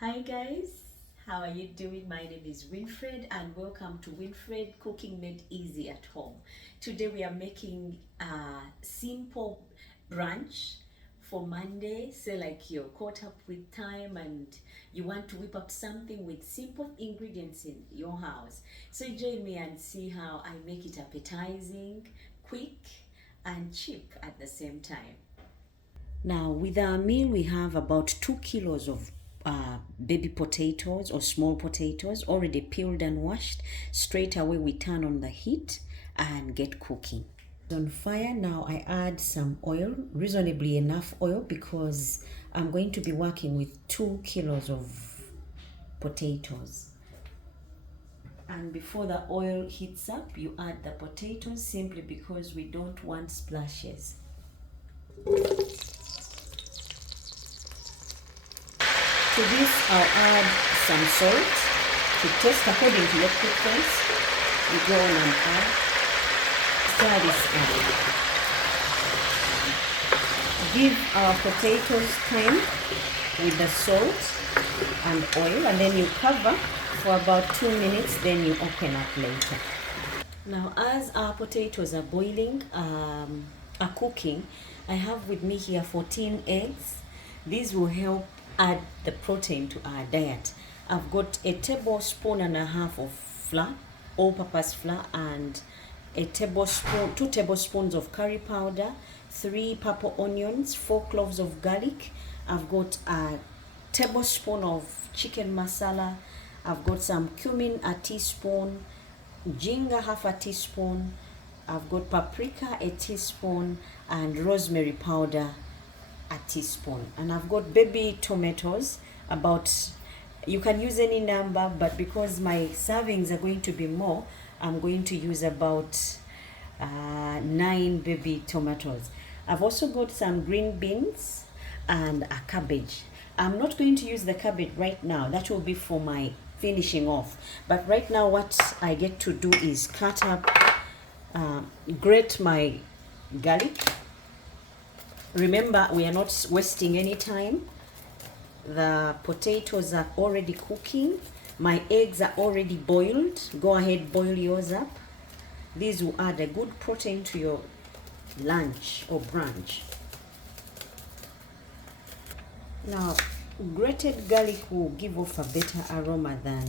Hi guys, how are you doing? My name is Winfred and welcome to Winfred Cooking Made Easy at Home. Today we are making a simple brunch for Monday. So like you're caught up with time and you want to whip up something with simple ingredients in your house. So join me and see how I make it appetizing, quick and cheap at the same time. Now, with our meal, we have about 2 kilos of baby potatoes or small potatoes already peeled and washed. Straight away, we turn on the heat and get cooking. On fire now, I add some oil, reasonably enough oil, because I'm going to be working with 2 kilos of potatoes. And before the oil heats up, you add the potatoes simply because we don't want splashes. To this, I'll add some salt to taste according to your preference. You go on and add. Stir this up. Give our potatoes time with the salt and oil, and then you cover for about 2 minutes, then you open up later. Now, as our potatoes are boiling, are cooking, I have with me here 14 eggs. These will help add the protein to our diet. I've got a tablespoon and a half of flour, all-purpose flour, and a tablespoon, 2 tablespoons of curry powder, 3 purple onions, 4 cloves of garlic. I've got a tablespoon of chicken masala. I've got some cummin, a teaspoon, ginger, half a teaspoon. I've got paprika, a teaspoon, and rosemary powder, a teaspoon. And I've got baby tomatoes, about, you can use any number, but because my servings are going to be more, I'm going to use about 9 baby tomatoes. I've also got some green beans and a cabbage. I'm not going to use the cabbage right now. That will be for my finishing off. But right now what I get to do is cut up, grate my garlic. Remember, we are not wasting any time. The potatoes are already cooking. My eggs are already boiled. Go ahead, boil yours up. These will add a good protein to your lunch or brunch. Now, grated garlic will give off a better aroma than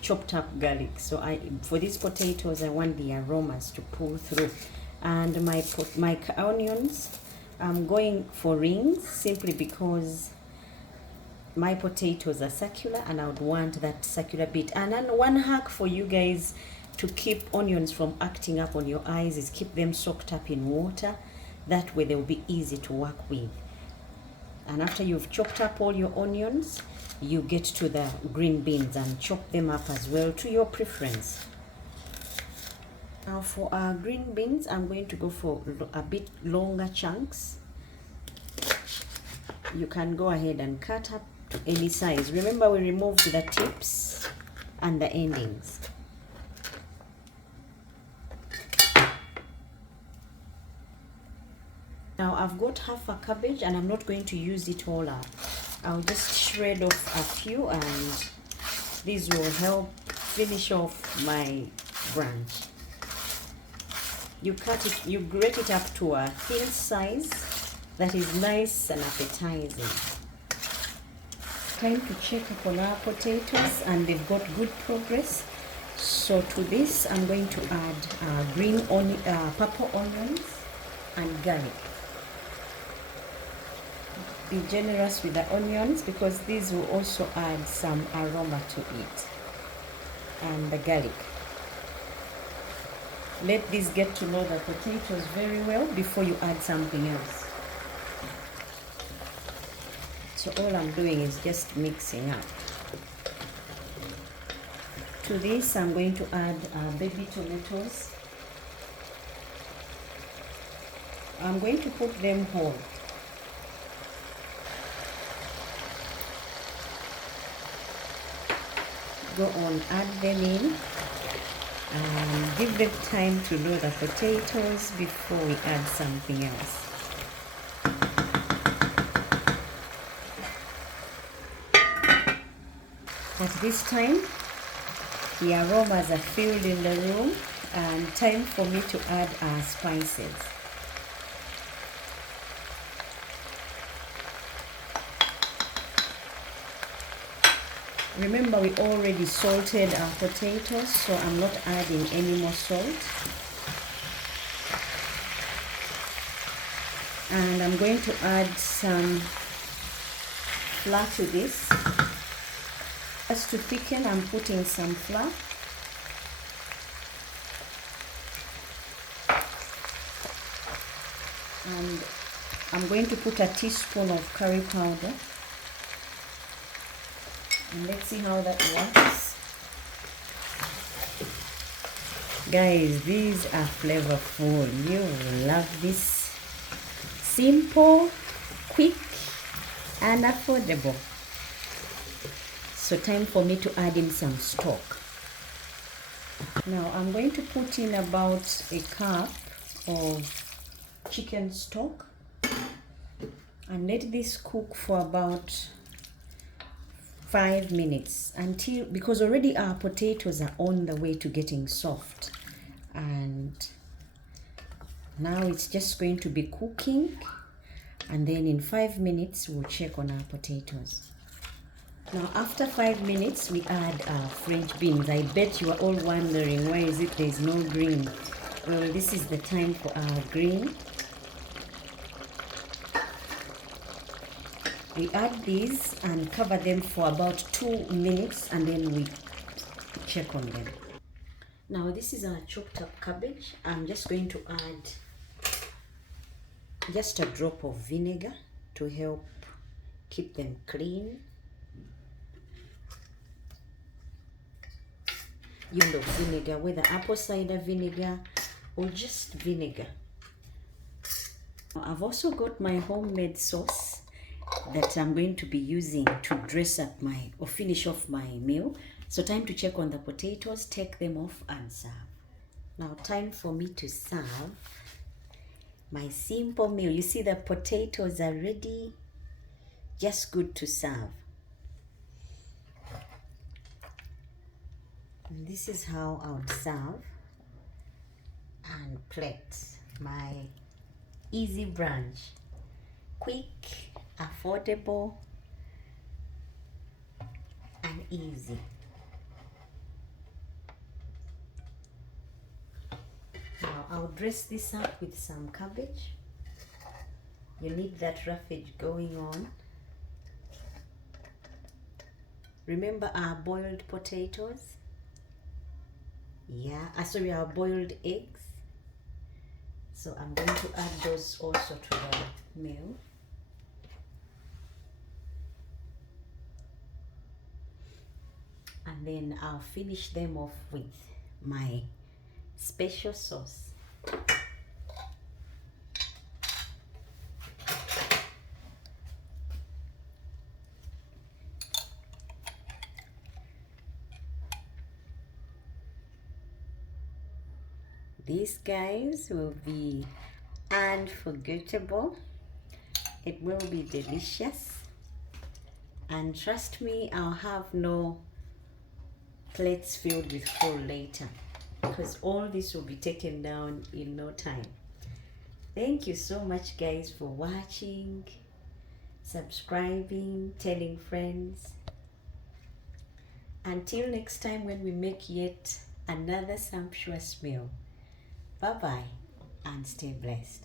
chopped up garlic. So for these potatoes, I want the aromas to pull through. And my onions, I'm going for rings simply because my potatoes are circular and I would want that circular bit. And then one hack for you guys to keep onions from acting up on your eyes is keep them soaked up in water. That way they'll be easy to work with. And after you've chopped up all your onions, you get to the green beans and chop them up as well to your preference. Now for our green beans, I'm going to go for a bit longer chunks. You can go ahead and cut up to any size. Remember, we removed the tips and the endings. Now I've got half a cabbage and I'm not going to use it all up. I'll just shred off a few and these will help finish off my brunch. You cut it, you grate it up to a thin size that is nice and appetizing. Time to check up on our potatoes and they've got good progress. So to this, I'm going to add purple onions and garlic. Be generous with the onions because these will also add some aroma to it. And the garlic. Let these get to know the potatoes very well before you add something else. So all I'm doing is just mixing up. To this, I'm going to add baby tomatoes. I'm going to put them whole. Go on, add them in. Give them time to know the potatoes before we add something else. At this time, the aromas are filled in the room, and time for me to add our spices. Remember, we already salted our potatoes, so I'm not adding any more salt. And I'm going to add some flour to this. Just to thicken, I'm putting some flour. And I'm going to put a teaspoon of curry powder. And let's see how that works. Guys, these are flavorful. You will love this. Simple, quick, and affordable. So time for me to add in some stock. Now I'm going to put in about a cup of chicken stock and let this cook for about 5 minutes, until, because already our potatoes are on the way to getting soft, and now it's just going to be cooking, and then in 5 minutes we'll check on our potatoes. Now after 5 minutes we add our French beans. I bet you are all wondering, why is it there's no green? Well, this is the time for our green. We add these and cover them for about 2 minutes, and then we check on them. Now this is our chopped up cabbage. I'm just going to add just a drop of vinegar to help keep them clean. Yellow vinegar, whether apple cider vinegar or just vinegar. I've also got my homemade sauce that I'm going to be using to dress up my, or finish off my meal. So time to check on the potatoes, take them off and serve. Now time for me to serve my simple meal. You see the potatoes are ready, just good to serve. And this is how I would serve and plate my easy brunch. Quick, affordable, and easy. Now I'll dress this up with some cabbage. You need that roughage going on. Remember our boiled potatoes? Yeah, sorry, our boiled eggs. So I'm going to add those also to the meal. And then I'll finish them off with my special sauce. These guys will be unforgettable. It will be delicious. And trust me, I'll have no plates filled with food later, because all this will be taken down in no time. Thank you so much guys for watching, subscribing, telling friends. Until next time when we make yet another sumptuous meal. Bye bye and stay blessed.